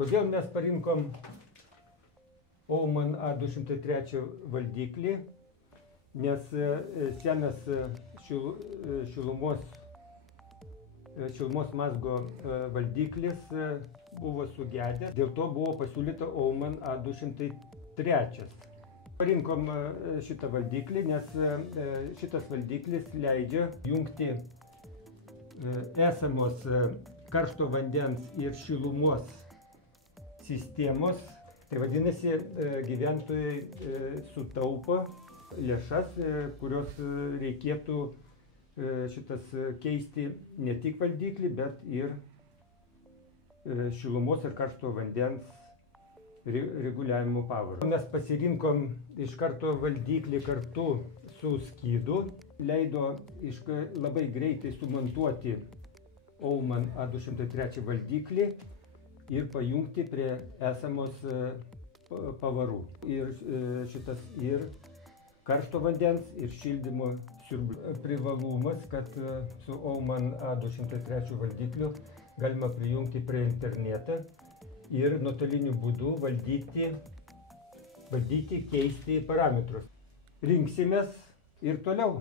Kodėl mes parinkom Ouman A203 valdiklį? Nes senas šilumos mazgo valdiklis buvo sugedęs, dėl to buvo pasiūlyta Ouman A203. Parinkom šitą valdiklį, nes šitas valdiklis leidžia jungti esamos karšto vandens ir šilumos sistemos. Tai vadinasi, gyventojai sutaupo lėšas, kurios reikėtų keisti ne tik valdiklį, bet ir šilumos ir karšto vandens reguliavimo pavarą. Mes pasirinkom iš karto valdiklį kartu su skydu, leido labai greitai sumontuoti Ouman A203 valdiklį ir pajungti prie esamos pavarų. Ir karšto vandens ir šildymo siurblių. Privalumas, kad su Ouman A203 valdikliu galima prijungti prie internetą ir nuotoliniu būdu valdyti, keisti parametrus. Rinksimės ir toliau.